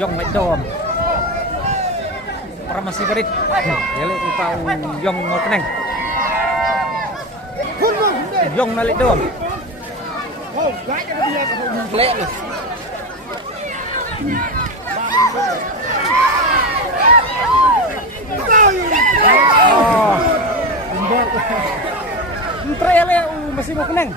Yong lại đom para masih berit ya lek upau Yong mau keneng Yong nalik dom lek lu Trail masih mau keneng